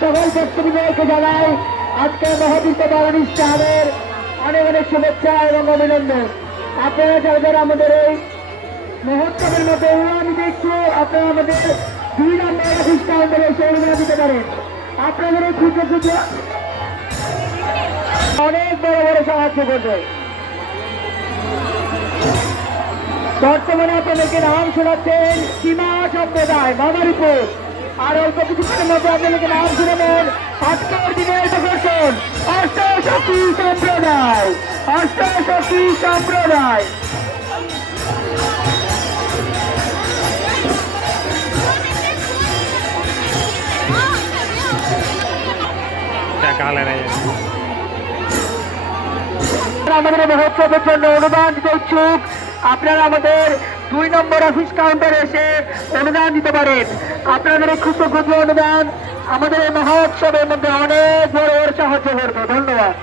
সকল ব্যক্তিবর্গকে জানাই আজকে মহাবিদ্য অনুষ্ঠানের অনেক অনেক শুভেচ্ছা এবং অভিনন্দন। আপনারা যারা আমাদের এই মহোৎসবের মধ্যে আমি দেখছি আপনারা আমাদের 2 নম্বর অফিস কাউন্টারে এসে অনুমতি দিতে পারেন। আপনাদের এই ক্ষুদ্র ক্ষুদ্র অনেক বড় বড় সাহায্য করবে। বর্তমানে আপনাদেরকে নাম শোনাচ্ছেন সীমা সম্প্রদায় মাদারীপুর। আর অল্প কিছুক্ষণের মধ্যে আপনাদেরকে নাম শুনাবেন আজকের দিনের প্রদর্শন অষ্টশক্তি সম্প্রদায়। অষ্টশক্তি সম্প্রদায় আমাদের মহোৎসবের জন্য অনুদান দিতে ইচ্ছুক আপনারা আমাদের 2 নম্বর অফিস কাউন্টারে এসে অনুদান দিতে পারেন। আপনাদের এই ক্ষুদ্র ক্ষুদ্র অনুদান আমাদের এই মহোৎসবের মধ্যে অনেক বড় বড় সাহায্য করবে। ধন্যবাদ।